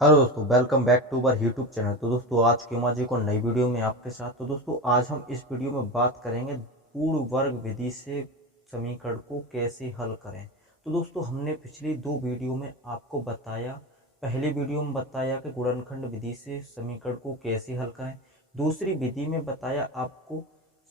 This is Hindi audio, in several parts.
हेलो दोस्तों, welcome back to our YouTube channel. तो दोस्तों आज के आज एक और नई वीडियो में आपके साथ। तो दोस्तों आज हम इस वीडियो में बात करेंगे पूर्ण वर्ग विधि से समीकरण को कैसे हल करें। तो दोस्तों हमने पिछली दो वीडियो में आपको बताया, पहली वीडियो में बताया कि गुणनखंड विधि से समीकरण को कैसे हल करें, दूसरी विधि में बताया आपको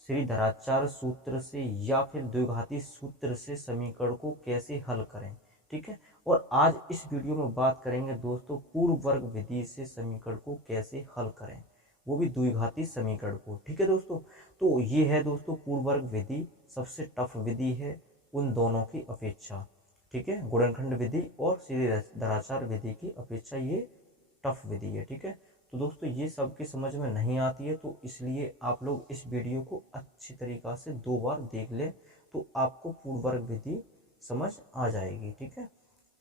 श्रीधराचार्य सूत्र से या फिर द्विघाती सूत्र से समीकरण को कैसे हल करें। ठीक है, और आज इस वीडियो में बात करेंगे दोस्तों पूर्ण वर्ग विधि से समीकरण को कैसे हल करें, वो भी द्विघाती समीकरण को। ठीक है दोस्तों, तो ये है दोस्तों पूर्ण वर्ग विधि सबसे टफ विधि है उन दोनों की अपेक्षा। ठीक है, गुणनखंड विधि और श्रीधराचार्य विधि की अपेक्षा ये टफ विधि है। ठीक है, तो दोस्तों ये सबकी समझ में नहीं आती है, तो इसलिए आप लोग इस वीडियो को अच्छी तरीक़ा से 2 बार देख लें तो आपको पूर्ण वर्ग विधि समझ आ जाएगी। ठीक है,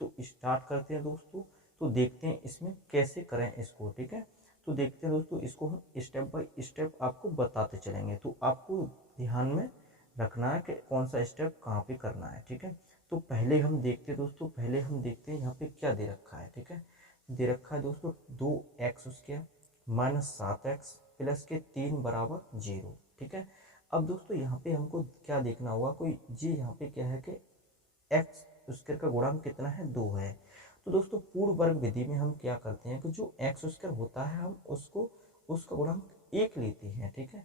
तो स्टार्ट करते हैं दोस्तों। तो देखते हैं इसमें कैसे करें इसको। ठीक है, तो देखते हैं दोस्तों, इसको हम स्टेप बाय स्टेप आपको बताते चलेंगे, तो आपको ध्यान में रखना है कि कौन सा स्टेप कहाँ पे करना है। ठीक है, तो पहले हम देखते हैं दोस्तों, पहले हम देखते हैं यहाँ पे क्या दे रखा है। ठीक है, दे रखा है दोस्तों 2x² माइनस 7x प्लस के 3 बराबर 0। ठीक है, अब दोस्तों यहाँ पे हमको क्या देखना होगा, कोई जी यहाँ पे क्या है कि एक्स स्क्वायर का गुणांक कितना है, 2 है। तो दोस्तों पूर्ण वर्ग विधि में हम क्या करते हैं कि जो एक्स स्क्वायर होता है हम उसको उसका गुणांक 1 लेते हैं। ठीक है,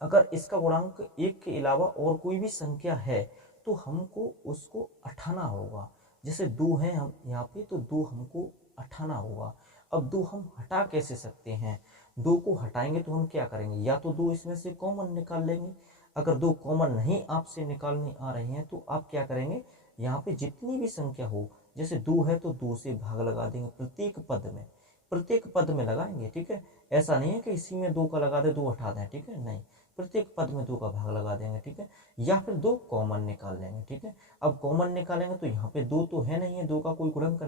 अगर इसका गुणांक 1 के अलावा और कोई भी संख्या है तो हमको उसको हटाना होगा। जैसे 2 है हम यहाँ पे, तो 2 हमको हटाना होगा। अब 2 हम हटा कैसे सकते हैं, 2 को हटाएंगे तो हम क्या करेंगे, या तो 2 इसमें से कॉमन निकाल लेंगे। अगर 2 कॉमन नहीं आपसे निकालने आ रहे हैं तो आप क्या करेंगे, यहाँ पे जितनी भी संख्या हो, जैसे 2 है तो 2 से भाग लगा देंगे प्रत्येक पद में लगाएंगे। ठीक है, ऐसा नहीं है कि इसी में 2 का लगा दे 2 हटा दें। ठीक है, नहीं, प्रत्येक पद में 2 का भाग लगा देंगे। ठीक है, या फिर 2 कॉमन निकाल लेंगे। ठीक है, अब कॉमन निकालेंगे तो यहाँ पे 2 तो है नहीं है, 2 का कोई गुणांक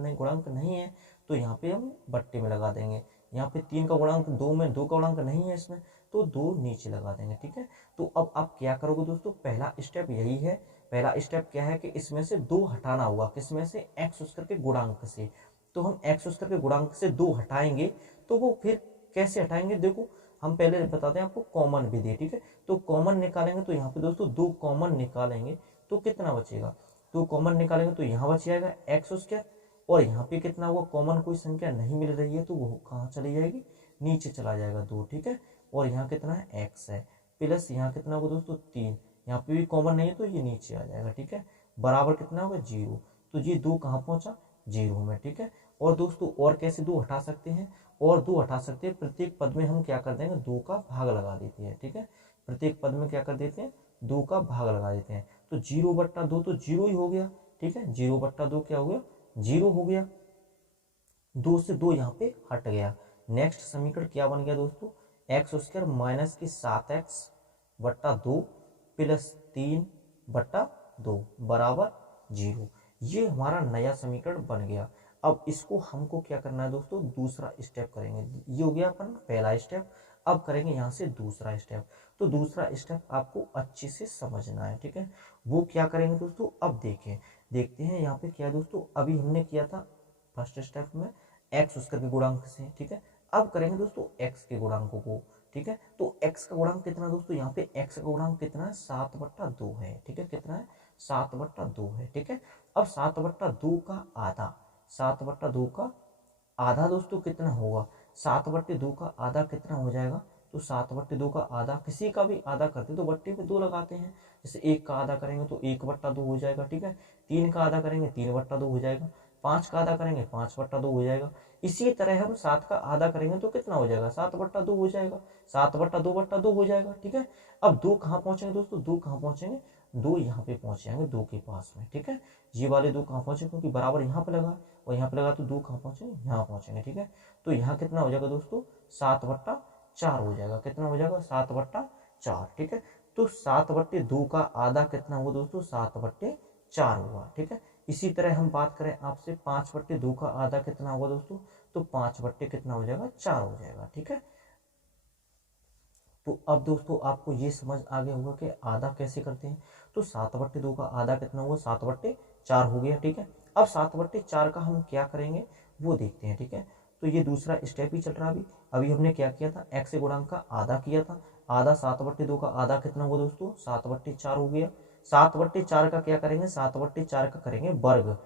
नहीं है, तो यहाँ पे हम बट्टे में लगा देंगे। यहाँ पे 3 का गुणांक 2 में 2 का गुणांक नहीं है इसमें, तो 2 नीचे लगा देंगे। ठीक है, तो अब आप क्या करोगे दोस्तों, पहला स्टेप यही है। पहला स्टेप क्या है कि इसमें से 2 हटाना होगा, किसमें से, एक्स स्क्वायर के गुणांक से। तो हम एक्स स्क्वायर के गुणांक से 2 हटाएंगे, तो वो फिर कैसे हटाएंगे, देखो हम पहले बताते हैं आपको कॉमन विधि। ठीक है, तो कॉमन निकालेंगे तो यहाँ पे दोस्तों 2 कॉमन निकालेंगे तो कितना बचेगा, 2 कॉमन निकालेंगे तो यहाँ बच जाएगा एक्स स्क्वायर, और यहाँ पे कितना हुआ, कॉमन कोई संख्या नहीं मिल रही है तो वो कहाँ चली जाएगी, नीचे चला जाएगा 2। ठीक है, और यहाँ कितना है, एक्स है, प्लस यहाँ कितना होगा दोस्तों 3, यहाँ पे भी कॉमन नहीं है तो ये नीचे आ जाएगा। ठीक है, बराबर कितना होगा 0, तो ये 2 कहाँ पहुँचा, 0 में। ठीक है, और दोस्तों और कैसे 2 हटा सकते हैं, और 2 हटा सकते हैं, प्रत्येक पद में हम क्या कर देंगे, 2 का भाग लगा देते हैं। ठीक है, प्रत्येक पद में क्या कर देते हैं, 2 का भाग लगा देते हैं, तो 0/2 तो 0 ही हो गया। ठीक है, 0/2 क्या हो गया, 0 हो गया, 2 से 2 यहाँ पे हट गया। नेक्स्ट समीकरण क्या बन गया दोस्तों, एक्स स्क्वायर माइनस की 7x/2 प्लस 3/2 बराबर 0। ये हमारा नया समीकरण बन गया। अब इसको हमको क्या करना है दोस्तों, दूसरा स्टेप करेंगे। ये हो गया अपन पहला स्टेप, अब करेंगे यहाँ से दूसरा स्टेप। तो दूसरा स्टेप आपको अच्छे से समझना है। ठीक है, वो क्या करेंगे दोस्तों, अब देखते हैं यहाँ पे क्या है दोस्तों। अभी हमने किया था फर्स्ट स्टेप में एक्स स्क्वायर के गुणांक से। ठीक है, अब करेंगे दोस्तों एक्स के गुणांकों को। ठीक है, तो एक्स का गुणांक कितना दोस्तों, यहाँ पे एक्स का गुणांक कितना है, 7/2 है। ठीक है, कितना है, 7/2 है। ठीक है, अब 7/2 का आधा, 7/2 का आधा दोस्तों कितना होगा, 7/2 का आधा कितना हो जाएगा, तो 7/2 का आधा, किसी का भी आधा करते तो बट्टे में 2 लगाते हैं। जैसे 1 का आधा करेंगे तो 1/2 हो जाएगा। ठीक है, 3 का आधा करेंगे 3/2 हो जाएगा, 5 का आधा करेंगे 5/2 हो जाएगा। इसी तरह हम 7 का आधा करेंगे तो कितना हो जाएगा, 7/2 हो जाएगा, 7/2/2 हो जाएगा। ठीक है, अब 2 कहाँ पहुंचेंगे दोस्तों, 2 कहाँ पहुंचेंगे, 2 यहाँ पे पहुंच जाएंगे 2 के पास में। ठीक है, ये वाले 2 कहाँ पहुंचे, क्योंकि बराबर यहाँ पे लगा और यहाँ पे लगा तो 2 कहाँ पहुंचेंगे, यहाँ पहुंचेंगे। ठीक है, तो यहाँ कितना हो जाएगा दोस्तों, 7/4 हो जाएगा, कितना हो जाएगा, 7/4। ठीक है, तो 7/2 का आधा कितना हुआ दोस्तों, 7/4 हुआ। ठीक है, इसी तरह हम बात करें आपसे 5/2 का आधा कितना होगा दोस्तों, तो 5 कितना हो जाएगा, 4 हो जाएगा। ठीक है, तो अब दोस्तों आपको ये समझ आ गया होगा कि आधा कैसे करते हैं। तो 7/2 का आधा कितना हुआ, 7/4 हो गया। ठीक है, अब 7/4 का हम क्या करेंगे, वो देखते हैं। ठीक है, तो ये दूसरा स्टेप ही चल रहा है। अभी अभी हमने क्या किया था, x गुणांक का आधा किया था। आधा 7/2 का आधा कितना हुआ दोस्तों, 7/4 हो गया। 7/4 का क्या करेंगे, 7/4 का करेंगे वर्ग।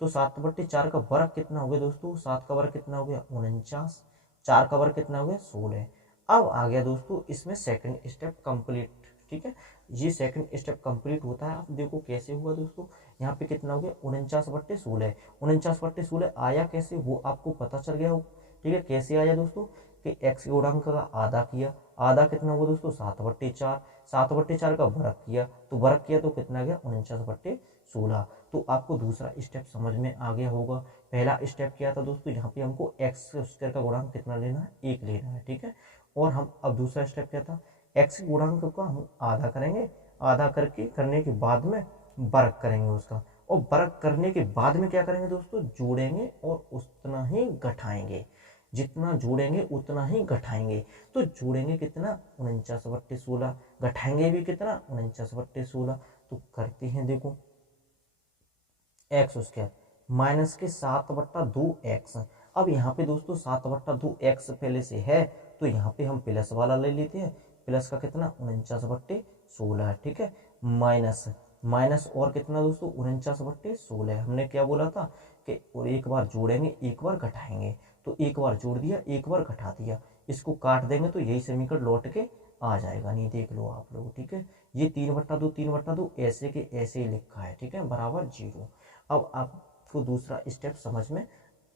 तो 7/4 का वर्ग कितना हो गया दोस्तों, 7 का वर्ग कितना हो गया 49, 4 का वर्ग कितना हो गया 16। अब आ गया दोस्तों इसमें सेकंड स्टेप कंप्लीट। ठीक है, ये सेकंड स्टेप कंप्लीट होता है। आप देखो कैसे हुआ दोस्तों, यहाँ पे कितना हो गया 49/16। 49/16 आया कैसे, वो आपको पता चल गया हो। ठीक है, कैसे आया दोस्तों कि x गुणांक का आधा किया, आधा कितना हुआ दोस्तों 7/4, 7/4 का वर्ग किया, तो वर्ग किया तो कितना गया 49/16। तो आपको दूसरा स्टेप समझ में आ गया होगा। पहला स्टेप क्या था दोस्तों, यहाँ पे हमको एक्स स्क्वायर का गुणांक कितना लेना है, 1 लेना है। ठीक है, और हम अब दूसरा स्टेप क्या था, एक्स गुणांक का हम आधा करेंगे, आधा करने के बाद में वर्ग करेंगे उसका, और वर्ग करने के बाद में क्या करेंगे दोस्तों, जोड़ेंगे और उतना ही घटाएंगे। जितना जोड़ेंगे उतना ही घटाएंगे। तो जोड़ेंगे कितना 49/16, घटाएंगे भी कितना 49/16। तो करते हैं, देखो एक्स स्क्वायर माइनस के 7/2x। अब यहाँ पे दोस्तों 7/2x पहले से है, तो यहाँ पे हम प्लस वाला ले लेते हैं। प्लस का कितना 49/16। ठीक है, माइनस माइनस और कितना दोस्तों 49/16। हमने क्या बोला था कि और एक बार जोड़ेंगे एक बार घटाएंगे। तो एक बार जोड़ दिया एक बार घटा दिया, इसको काट देंगे तो यही समीकरण लौट के आ जाएगा। नहीं, देख लो आप लोग। ठीक है, ये 3/2 3/2 ऐसे के ऐसे ही लिखा है। ठीक है, बराबर 0। अब आपको दूसरा स्टेप समझ में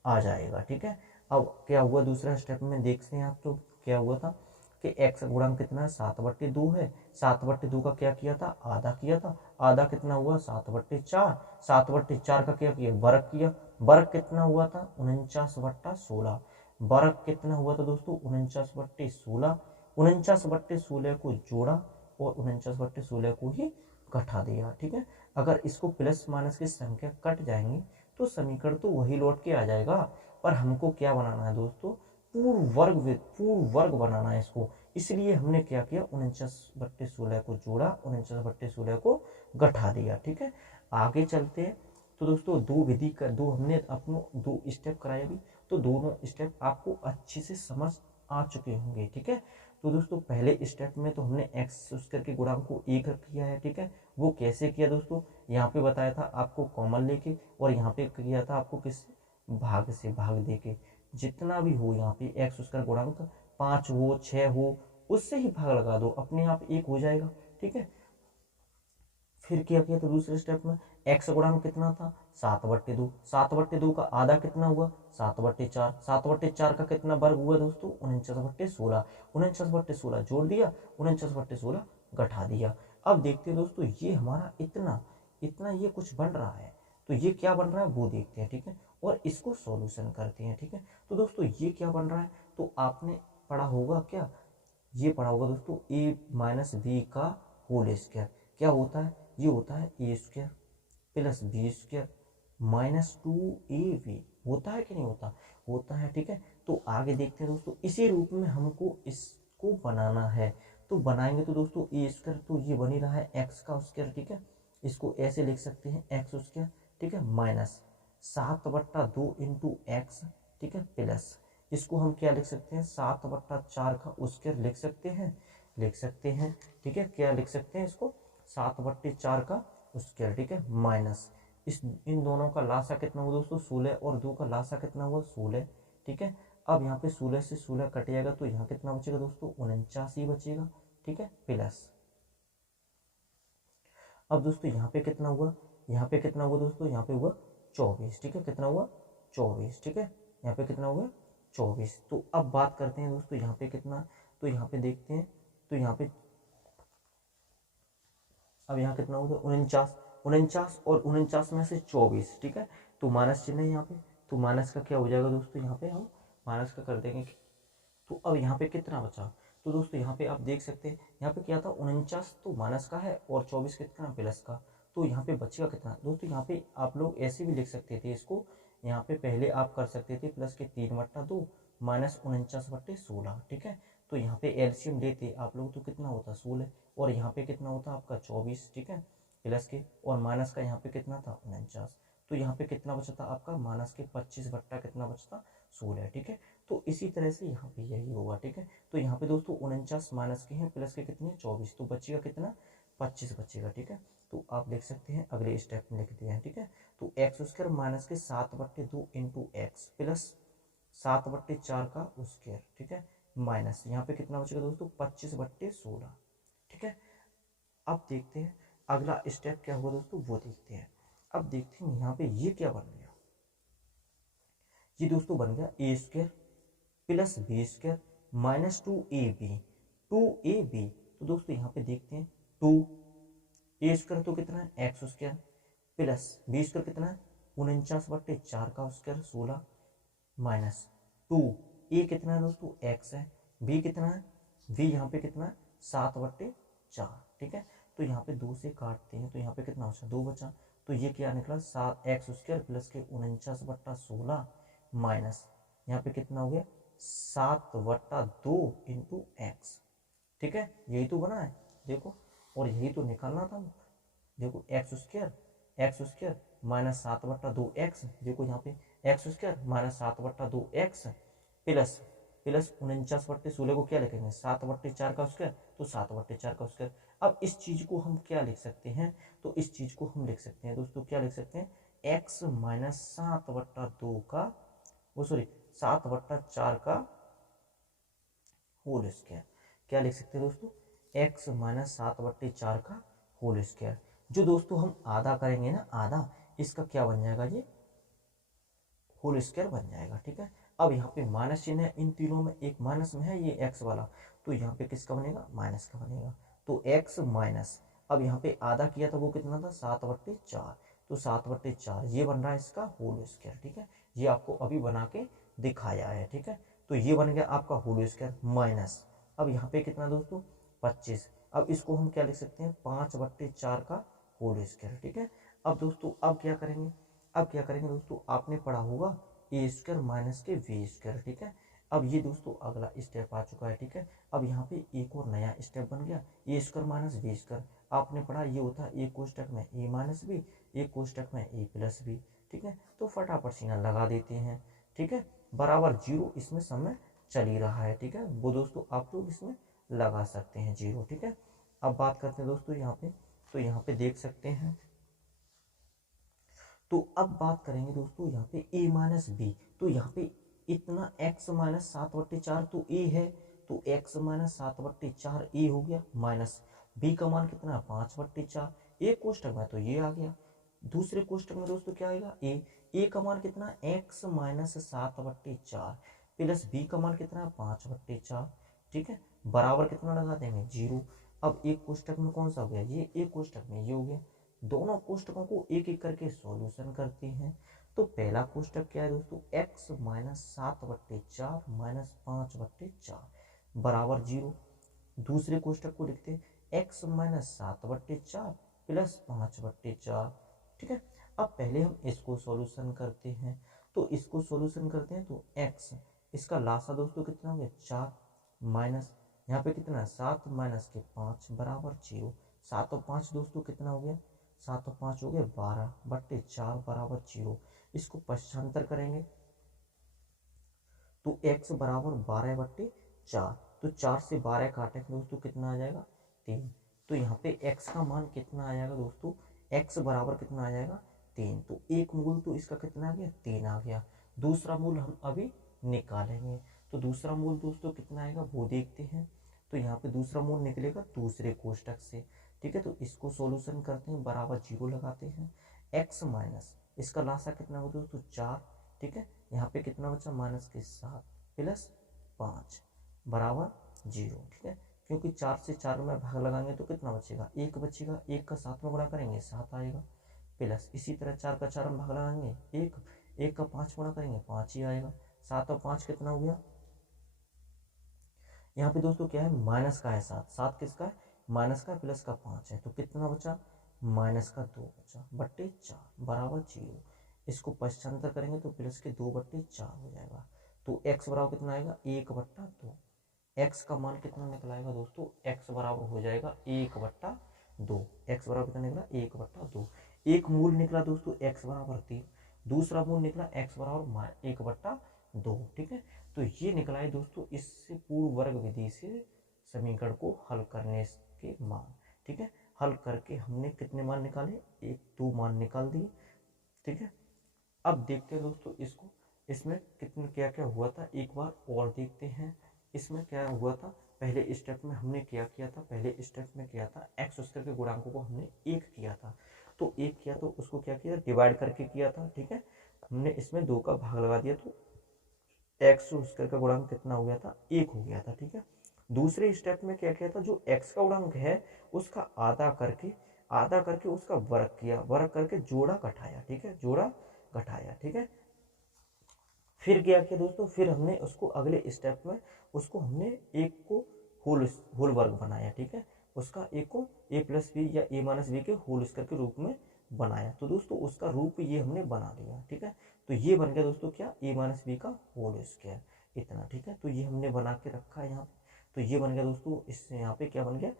आ जाएगा। ठीक है, अब क्या हुआ दूसरा स्टेप में देखते हैं आप। तो क्या हुआ था कि x गुणांक कितना है 7/2 है। 7/2 का क्या किया था, आधा किया था। आधा कितना हुआ 7/4। 7/4 का क्या किया, वर्ग किया। वर्ग कितना हुआ था 49/16। वर्ग कितना हुआ था दोस्तों 49/16। 49/16 को जोड़ा और 49/16 को ही घटा दिया। ठीक है, अगर इसको प्लस माइनस की संख्या कट जाएंगी तो समीकरण तो वही लौट के आ जाएगा। पर हमको क्या बनाना है दोस्तों, पूर्ण वर्ग बनाना है इसको। इसलिए हमने क्या किया 49/16 को जोड़ा, 49/16 को घटा दिया। ठीक है, आगे चलते हैं। तो दोस्तों दो विधि का हमने अपनो 2 स्टेप कराए अभी, तो दोनों स्टेप आपको अच्छे से समझ आ चुके होंगे। ठीक है, तो दोस्तों पहले स्टेप में तो हमने एक्स स्क्वायर के गुणांक को 1 किया है। ठीक है, वो कैसे किया दोस्तों, यहाँ पे बताया था आपको कॉमन लेके, और यहाँ पे किया था आपको किस भाग से भाग देके। जितना भी हो यहाँ पे एक्स स्क्वायर गुणांक 5 हो 6 हो, उससे ही भाग लगा दो, अपने आप 1 हो जाएगा। ठीक है, फिर क्या किया तो दूसरे स्टेप में एक्स गुणांक कितना था 7/2। 7/2 का आधा कितना हुआ 7/4। 7/4 का कितना वर्ग हुआ दोस्तों 49/16। 49/16 जोड़ दिया, 49/16 घटा दिया। अब देखते हैं दोस्तों ये हमारा इतना इतना ये कुछ बन रहा है, तो ये क्या बन रहा है वो देखते हैं। ठीक है, और इसको सॉल्यूशन करते हैं। ठीक है, तो दोस्तों ये क्या बन रहा है, तो आपने पढ़ा होगा क्या, ये पढ़ा होगा दोस्तों a-b का होल स्क्वायर क्या होता है, ये होता है a square plus B square -2ab। होता है कि नहीं होता, होता है। ठीक है, तो आगे देखते हैं दोस्तों, इसी रूप में हमको इसको बनाना है। तो बनाएंगे तो दोस्तों a स्क्वायर तो ये बनी रहा है x का स्क्वायर। ठीक है, इसको ऐसे लिख सकते हैं x स्क्वायर। ठीक है, माइनस 7/2 इंटू एक्स। ठीक है, प्लस इसको हम क्या लिख सकते हैं 7/4 का स्क्वायर लिख सकते हैं, लिख सकते हैं। ठीक है, क्या लिख सकते हैं इसको 7/4 का स्क्वायर। ठीक है, माइनस इन दोनों का लासा कितना हुआ दोस्तों 16, और 2 का लासा कितना हुआ 16। ठीक है, अब यहाँ पे 16 से 16 कट जाएगा तो यहाँ कितना बचेगा दोस्तों 49 ही बचेगा। ठीक है, प्लस अब दोस्तों यहाँ पे कितना हुआ, यहाँ पे कितना हुआ दोस्तों, यहाँ पे हुआ 24। ठीक है, कितना हुआ 24। ठीक है, यहाँ पे कितना हुआ 24। तो अब बात करते हैं दोस्तों यहाँ पे कितना, तो यहाँ पे देखते हैं, तो यहाँ पे अब यहाँ कितना होगा 49। 49 और 49 में से 24। ठीक है, तो माइनस चिन्ह है यहाँ पे, तो माइनस का क्या हो जाएगा दोस्तों, यहाँ पे हम माइनस का कर देंगे। तो अब यहाँ पे कितना बचा, तो दोस्तों यहाँ पे आप देख सकते हैं, यहाँ पे क्या था 49 तो माइनस का है और 24 कितना प्लस का। तो यहाँ पे बचेगा कितना दोस्तों, यहाँ पे आप लोग ऐसे भी लिख सकते थे इसको, यहाँ पे पहले आप कर सकते थे प्लस के 3/2 माइनस 49/16। ठीक है, तो यहाँ पे एलसीएम लेते आप लोग तो कितना होता 16, और यहाँ पे कितना होता आपका 24। ठीक है, प्लस के और माइनस का यहाँ पे कितना था 49। तो यहाँ पे कितना बचा था आपका माइनस के 25 बट्टा कितना बचता 16, ठीक है। तो इसी तरह से यहाँ पे यही होगा, ठीक है। तो यहाँ पे दोस्तों 49 माइनस के हैं प्लस के कितने 24, तो बचेगा कितना 25 बचेगा, ठीक है। तो आप लिख सकते हैं अगले स्टेप में लिख दिया है, ठीक है। तो एक्स स्क्वायर माइनस के 7/2 इंटू एक्स प्लस 7/4 का स्क्वायर, ठीक है, माइनस यहाँ पे कितना बचेगा दोस्तों 25/16, ठीक है। अब देखते हैं अगला स्टेप क्या होगा दोस्तों, वो देखते हैं। अब देखते हैं यहाँ पे ये क्या बन गया, ये दोस्तों बन गया A square plus B square minus 2ab 2ab। तो दोस्तों यहाँ पे देखते हैं 2 ए स्क्वायर तो कितना है x square plus B square कितना है 49/4 का स्क्वायर 16 माइनस 2 ए कितना है दोस्तों एक्स है, बी कितना है बी यहाँ पे कितना है 7/4, ठीक है। तो यहाँ पे 2 से काटते हैं तो यहाँ पे कितना बचा 2 बचा, तो ये क्या निकला 7x स्क्वायर प्लस के 49/16 माइनस यहाँ पे कितना हो गया 7/2 इंटू एक्स, ठीक है। यही तो बना है देखो, और यही तो निकालना था देखो एक्स स्क्वायर माइनस 7/2 एक्स, देखो यहाँ पे x square minus 7/2 x plus plus 49/16 को क्या लिखेंगे 7/4 का स्क्वायर, तो 7/4 का स्क्वायर। अब इस चीज को हम क्या लिख सकते हैं, तो इस चीज को हम लिख सकते हैं दोस्तों, क्या लिख सकते हैं एक्स माइनस 7/2 का वो सॉरी 7/4 का होल स्क्वायर, क्या लिख सकते हैं दोस्तों एक्स माइनस 7/4 का होल स्क्वायर। जो दोस्तों हम आधा करेंगे ना, आधा इसका क्या बन जाएगा ये होल स्क्वायर बन जाएगा, ठीक है। अब यहाँ पे माइनस चिन्ह है, इन तीनों में एक माइनस में है ये एक्स वाला, तो यहाँ पे किसका बनेगा माइनस का बनेगा, तो एक्स माइनस अब यहाँ पे आधा किया था वो कितना था 7/4, तो 7/4 ये बन रहा है इसका होल स्क्वायर, ठीक है। ये आपको अभी बना के दिखाया है, ठीक है। तो ये बन गया आपका होल स्क्वायर माइनस अब यहाँ पे कितना दोस्तों 25, अब इसको हम क्या लिख सकते हैं 5/4 का होल स्क्वायर, ठीक है। अब दोस्तों अब क्या करेंगे दोस्तों, आपने पढ़ा होगा ए स्क्वायर माइनस के वी स्क्वायर, ठीक है। अब ये दोस्तों अगला स्टेप आ चुका है, ठीक है। अब यहाँ पे एक और नया स्टेप बन गया A square minus B square, आपने पढ़ा ये होता है एक कोष्टक में ए माइनस बी, एक कोष्टक में ए प्लस बी, ठीक है। तो फटाफट सीना लगा देते हैं, ठीक है, बराबर 0 इसमें समय चल ही रहा है, ठीक है, वो दोस्तों आप लोग इसमें लगा सकते हैं 0, ठीक है। अब बात करते हैं दोस्तों यहाँ पे, तो यहाँ पे देख सकते हैं, तो अब बात करेंगे दोस्तों यहाँ पे a माइनस बी, तो यहाँ पे इतना x माइनस 7/4 तो a है, तो x माइनस 7/4 a हो गया माइनस b का मान कितना है 5/4, एक कोष्टक में तो ये आ गया, दूसरे कोष्टक में दोस्तों क्या आएगा a का मान कितना x माइनस 7/4 प्लस b का मान कितना है 5/4, ठीक है, बराबर कितना लगा देंगे 0। अब एक कोष्टक में कौन सा हो गया ये, एक कोष्टक में ये हो गया, दोनों कोष्टकों को एक एक करके सॉल्यूशन करते हैं। तो पहला कोष्टक क्या है दोस्तों x माइनस 7/4 माइनस 5/4 बराबर 0, दूसरे कोष्टक को लिखते हैं x माइनस 7/4 प्लस 5/4, ठीक है। अब पहले हम इसको सॉल्यूशन करते हैं, तो इसको सॉल्यूशन करते हैं तो x इसका लासा दोस्तों कितना हो गया 4 माइनस यहाँ पे कितना 7 माइनस के 5 बराबर 0, 7 और 5 दोस्तों कितना हो गया 7 और 5 हो गया 12/4 बराबर 0, इसको पश्चांतर करेंगे तो x बराबर 12/4, तो 4 से 12 काटेंगे दोस्तों कितना आ जाएगा 3, तो यहाँ पे x का मान कितना आ जाएगा दोस्तों x बराबर कितना आ जाएगा 3, तो एक मूल तो इसका कितना आ गया 3 आ गया, दूसरा मूल हम अभी निकालेंगे, तो दूसरा मूल दोस्तों कितना आएगा वो देखते हैं। तो यहाँ पे दूसरा मूल निकलेगा दूसरे कोष्टक से, ठीक है। तो इसको सॉल्यूशन करते हैं बराबर 0 लगाते हैं, x माइनस इसका लासा कितना हो दोस्तों 4, ठीक है, यहाँ पे कितना बचा माइनस के 7 प्लस 5 बराबर 0, ठीक है, क्योंकि 4 से 4 में भाग लगाएंगे तो कितना बचेगा 1 बचेगा, 1 का 7 में गुणा करेंगे 7 आएगा, प्लस इसी तरह 4 का 4 में भाग लगाएंगे 1, 1 का 5 गुणा करेंगे 5 ही आएगा, 7 और 5 कितना हो गया, यहाँ पे दोस्तों क्या है माइनस का है 7, 7 किसका है माइनस का प्लस का 5 है, तो कितना बचा माइनस का 2 बचा बट्टे 4 बराबर 0, इसको पश्चांतर करेंगे तो प्लस के 2/4 हो जाएगा, तो x बराबर कितना आएगा 1/2, x का मान कितना निकलाएगा दोस्तों x बराबर हो जाएगा 1/2, x बराबर कितना निकला 1/2, एक मूल निकला दोस्तों x बराबर 3, दूसरा मूल निकला x बराबर 1/2। ठीक है, तो ये निकला है दोस्तों इससे पूर्ण वर्ग विधि से समीकरण को हल करने के मान। ठीक है, हल करके हमने कितने मान निकाले, 1 2 मान निकाल दिए। ठीक है, अब देखते हैं दोस्तों इसको, इसमें कितने क्या क्या हुआ था एक बार और देखते हैं। इसमें क्या हुआ था, पहले स्टेप में हमने क्या किया था, पहले स्टेप में किया था एक्स स्क्वायर के गुणांकों को हमने 1 किया था। तो 1 किया तो उसको क्या किया, डिवाइड करके किया था। ठीक है, हमने इसमें 2 का भाग लगा दिया तो एक्स स्क्वायर का गुणांक कितना हो गया था, 1 हो गया था। ठीक है, दूसरे स्टेप में क्या किया था, जो एक्स का गुणांक है उसका आधा करके उसका वर्ग किया, वर्ग करके जोड़ा घटाया। ठीक है, जोड़ा घटाया। ठीक है, फिर क्या किया दोस्तों, फिर हमने उसको अगले स्टेप में उसको हमने एक को होल वर्ग बनाया। ठीक है, उसका एक को a प्लस बी या a माइनस बी के होल स्क्वायर के रूप में बनाया। तो दोस्तों उसका रूप ये हमने बना लिया। ठीक है, तो ये बन गया दोस्तों क्या, a माइनस बी का होल स्क्वायर इतना। ठीक है, तो ये हमने बना के रखा है यहाँ पे। तो ये बन गया दोस्तों, इससे यहाँ पे क्या बन गया,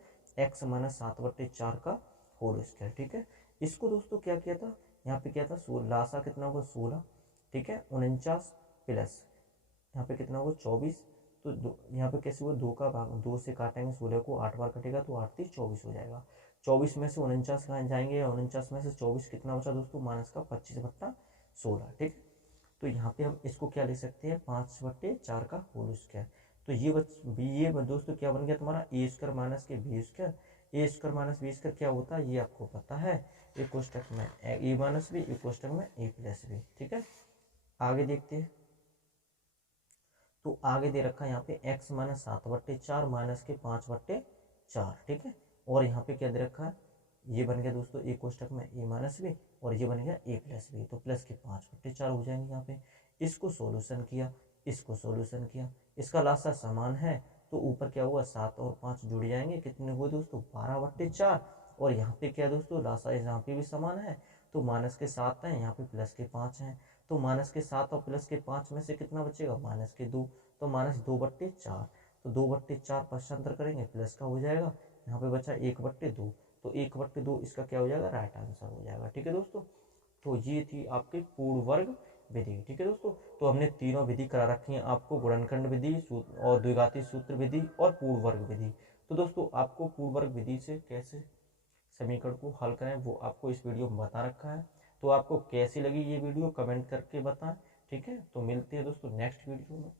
x माइनस 7/4 का होल स्क्वायर। ठीक है, इसको दोस्तों क्या किया था, यहाँ पे क्या था, लासा कितना होगा 16। ठीक है, 49 प्लस यहाँ पे कितना होगा 24। तो यहाँ पे कैसे हुआ, 2 का भाग 2 से काटेंगे, 16 को 8 बार कटेगा तो 8 3 24 हो जाएगा। 24 में से 49 कहाँ जाएंगे, 49 में से 24 कितना बचा दोस्तों, माइनस का 25/16। ठीक है, तो यहाँ पे हम इसको क्या ले सकते हैं, 5/4 का होल स्क्वायर। तो ये दोस्तों क्या बन गया तुम्हारा, ए स्क्वायर माइनस के बी स्क्वायर। ए स्क्वायर माइनस बी स्क्वायर क्या होता है ये आपको पता है, एक कोष्टक में ए माइनस बी, एक कोष्टक में ए प्लस बी। ठीक है, आगे देखते हैं। तो आगे दे रखा है यहाँ पे x माइनस 7/4 माइनस के 5/4। ठीक है, और यहाँ पे क्या दे रखा है, ये बन गया दोस्तों एक कोष्टक में a माइनस बी और ये बन गया a प्लस बी, तो प्लस के 5/4 हो जाएंगे यहाँ पे। इसको सोल्यूशन किया, इसको सोल्यूशन किया, इसका लासा समान है तो ऊपर क्या हुआ, 7 और 5 जुड़ जाएंगे, कितने हुए दोस्तों 12/4। और यहाँ पे क्या दोस्तों, लासा यहाँ पे भी समान है तो माइनस के 7 हैं, यहाँ पे प्लस के 5 हैं। तो माइनस के 7 और प्लस के 5 में से कितना बचेगा, माइनस के 2, तो माइनस 2/4। तो 2/4 पश्चांतर करेंगे प्लस का हो जाएगा, यहाँ पे बचा 1/2, तो 1/2 इसका क्या हो जाएगा, राइट आंसर हो जाएगा। ठीक है दोस्तों, तो ये थी आपकी पूर्ण वर्ग विधि। ठीक है दोस्तों, तो हमने तीनों विधि करा रखी है आपको, गुणनखंड विधि और द्विघाती सूत्र विधि और पूर्ण वर्ग विधि। तो दोस्तों आपको पूर्ण वर्ग विधि से कैसे समीकरण को हल करें वो आपको इस वीडियो में बता रखा है। तो आपको कैसी लगी ये वीडियो कमेंट करके बताएं। ठीक है, तो मिलते हैं दोस्तों नेक्स्ट वीडियो में।